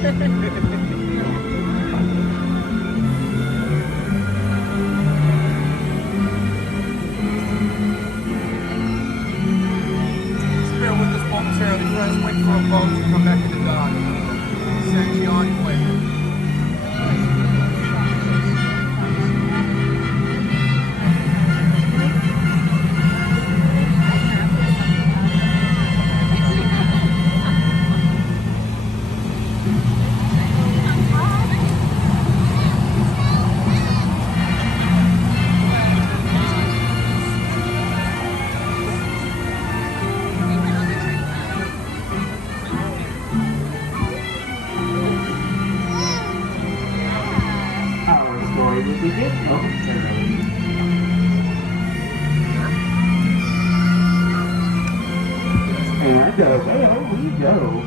Bear with us momentarily. Let's wait for a boat to come back in the dock. Send you on your way. And away we go.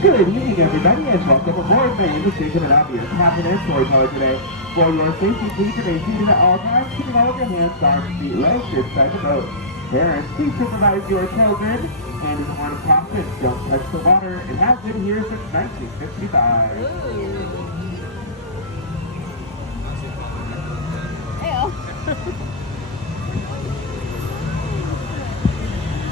Good evening, everybody, and welcome aboard. My name is Jacob, and I'll be your captain and storyteller today. For your safety, please remain seated at all times, keeping all of your hands, arms, feet, legs inside the boat. Parents, please supervise your children. And as a word of caution, don't touch the water. It has been here since 1955.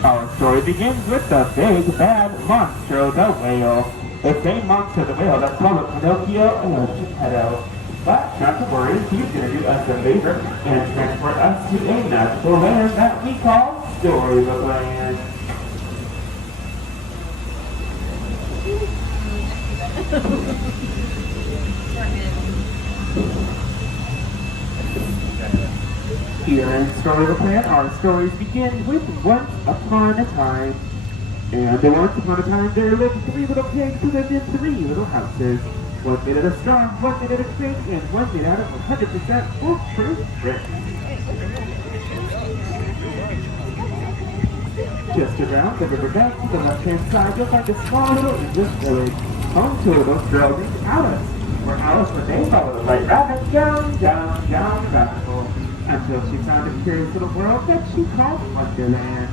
Our story begins with the big bad monster, the whale. The same monster, the whale, that swallowed Pinocchio and Geppetto. But not to worry, he's going to do us a favor and transport us to a magical land that we call Storybook Land. Here in Storybook Land, our stories begin with once upon a time. And once upon a time, there lived three little pigs who lived in three little houses. One made out of straw, one made out of string, and one made out of 100% foolproof brick. Just around the river bank to the left-hand side, you'll find a small little English village, home to a little girl named Alice, where Alice one day followed a white rabbit down the rabbit hole, until she found a curious little world that she called Wonderland.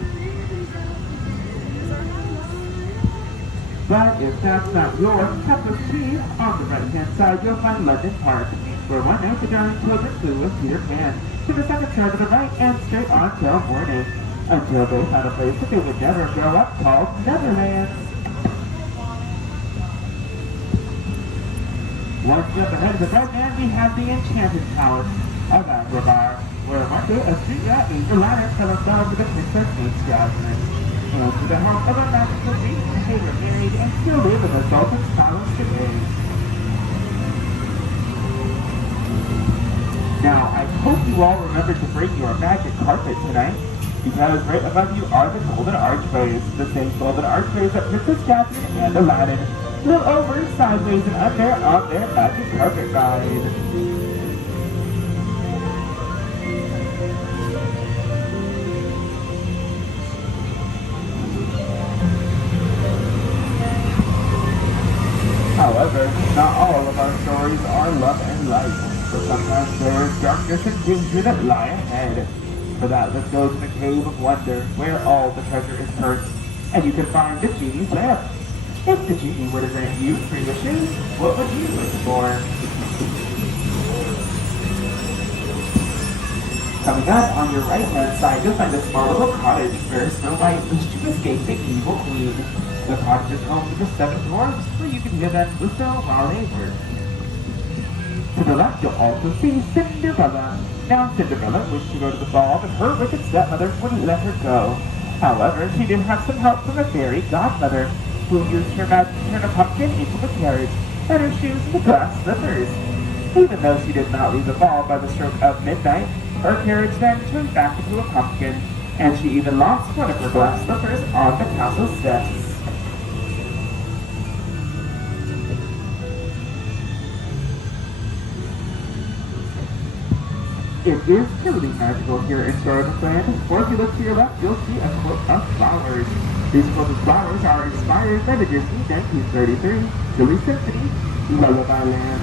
But if that's not your cup of tea, on the right-hand side you'll find London Park, where one night the darling children flew with Peter Pan to the second side of the right and straight on till morning, until they found a place that they would never grow up called Neverland. One step ahead of the right man, we have the Enchanted Palace of Agrabah, where one day a street rat named Aladdin fell in love with a princess named Jasmine. And to the home of a magical beast, they were married and still live in the Sultan's palace today. Now, I hope you all remembered to bring your magic carpet tonight, because right above you are the golden archways, the same golden archways that Princess Jasmine and Aladdin flew over sideways and under on their magic carpet ride. However, not all of our stories are love and light, so sometimes there is darkness and danger that lie ahead. For that, let's go to the Cave of Wonder, where all the treasure is cursed, and you can find the genie's lamp. If the genie were to grant you 3 wishes, what would you wish for? Coming up on your right-hand side, you'll find a small little cottage where Snow White wished to escape the evil queen. The cottage is home to the 7 dwarves, where you can hear them whistle while they work. To the left, you'll also see Cinderella. Now, Cinderella wished to go to the ball, but her wicked stepmother wouldn't let her go. However, she did have some help from a fairy godmother, who used her magic to turn a pumpkin into a carriage, and her shoes into glass slippers. Even though she did not leave the ball by the stroke of midnight, her carriage then turned back into a pumpkin, and she even lost one of her glass slippers on the castle steps. It is truly magical here in Storybook Land, for if you look to your left, you'll see a quilt of flowers. These quilted flowers are inspired by the Disney 1933 Silly Symphony, Lullaby Land.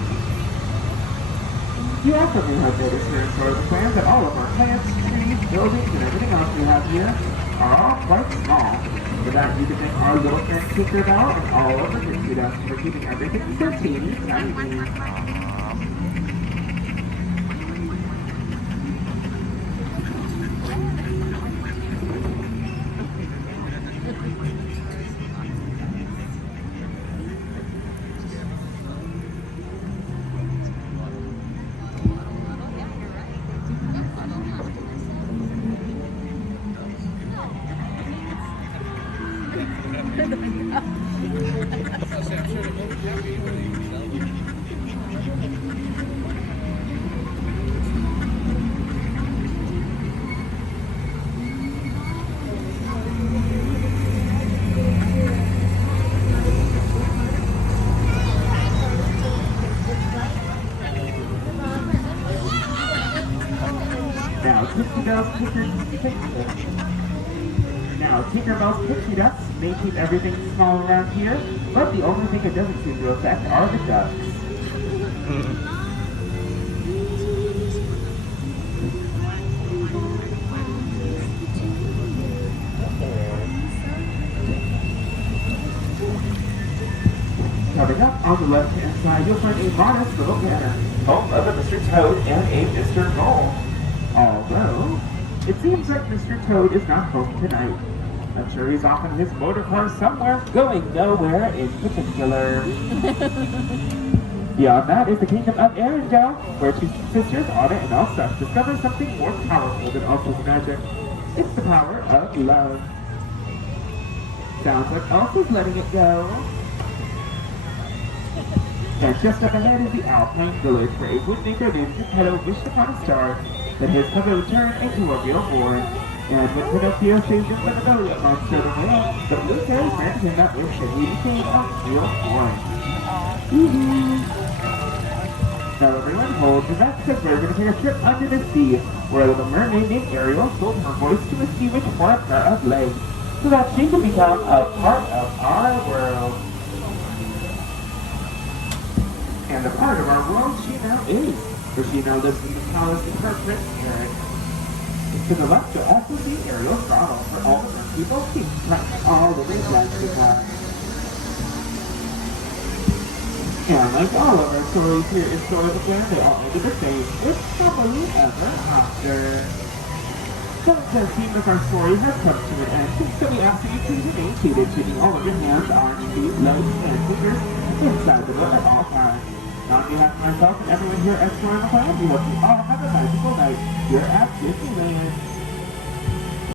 You also may have noticed here in Storybook Land that all of our plants, trees, buildings and everything else we have here are all quite small. For that, you can thank our little friend Tinkerbell and all of the Pixie Dust for keeping everything so teeny tiny. Now, Tinkerbell's pixie dust may keep everything small around here, but the only thing it doesn't seem to affect are the ducks. Coming up on the left-hand side, you'll find a modest little banner, home of a Mr. Toad and a Mr. Mole. Although, it seems like Mr. Toad is not home tonight. I'm sure he's off in his motor car somewhere, going nowhere in particular. Beyond that is the kingdom of Arendelle, where two sisters, Anna and Elsa, discover something more powerful than Elsa's magic. It's the power of love. Sounds like Elsa's letting it go. And just up ahead is the Alpine Village, where a woodmaker named Geppetto wished upon a star that his cousin would turn into a real boy. And when Pinocchio saved him from the belly of monster the whale, the blue fairy granted him that wish and he became a real boy. Now everyone hold your breath because we're going to take a trip under the sea, where a little mermaid named Ariel sold her voice to a sea witch for a pair of legs, so that she could become a part of our world. And a part of our world she now is, for she now lives in the palace of her Prince Eric. To the left, you'll also see Ariel's throttle for all the rich people keep all the rich lives we have. And like all of our stories here in Storybook Land, they all ended the same, with happily ever after. So it does seem like our story has come to an end, so we ask that you please remain seated, keeping all of your hands, arms, feet, legs, and fingers inside the boat at all times. On behalf of myself and everyone here at Storybook Land, we hope you all have a magical night here at Disneyland.